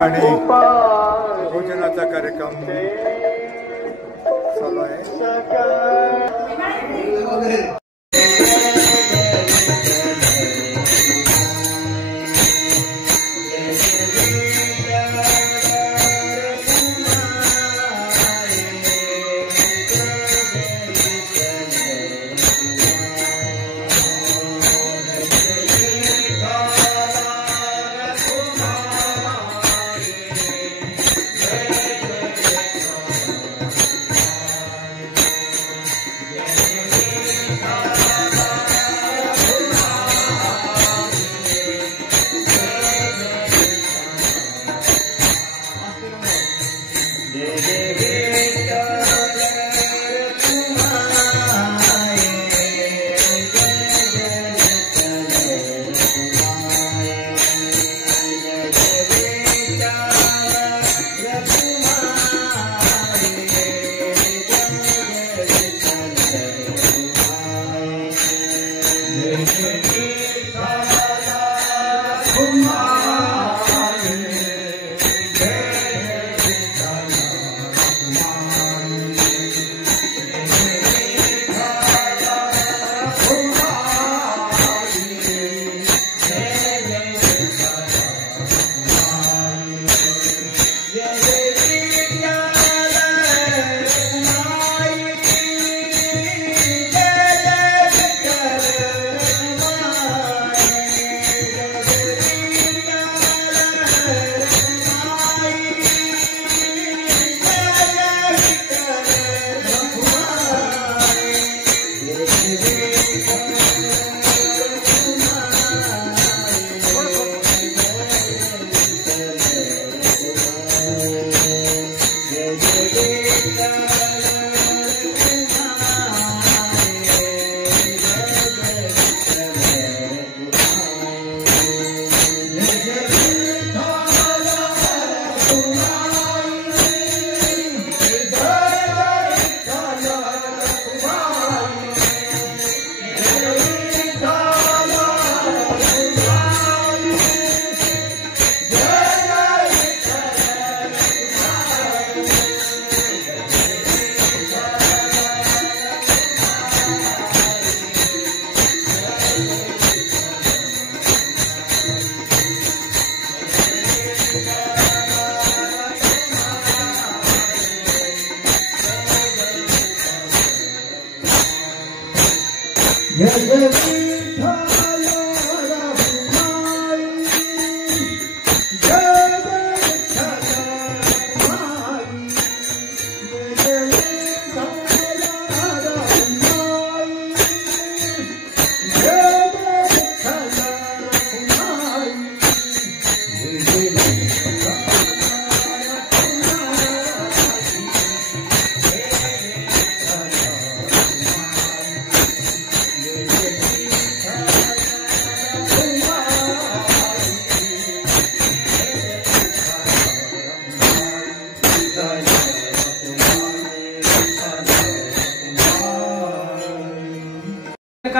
आणि भोजनाचा कार्यक्रम चालू आहे।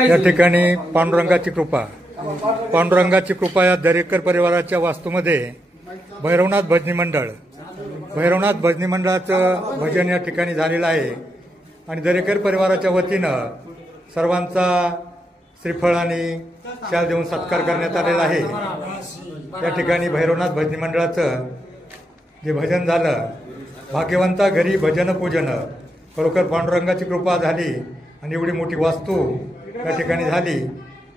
या ठिकाणी पांडुरंगाची कृपा या दरेकर परिवाराच्या वास्तूमध्ये भैरवनाथ भजनी मंडळाचं भजन या ठिकाणी झालेलं आहे आणि दरेकर परिवाराच्या वतीनं सर्वांचा श्रीफळ आणि शाल देऊन सत्कार करण्यात आलेला आहे। या ठिकाणी भैरवनाथ भजनी मंडळाचं जे भजन झालं, भाग्यवंता घरी भजन पूजन, खरोखर पांडुरंगाची कृपा झाली आणि एवढी मोठी वास्तू या ठिकाणी झाली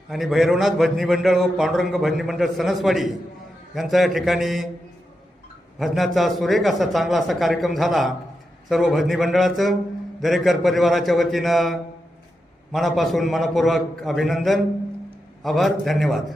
आणि भैरवनाथ भजनी मंडळ व पांडुरंग भजनी मंडळ सणसवाडी यांचा या ठिकाणी भजनाचा सुरेख असा चांगला असा कार्यक्रम झाला। सर्व भजनी मंडळाचं दरेकर परिवाराच्या वतीनं मनापासून मनपूर्वक अभिनंदन, आभार, धन्यवाद।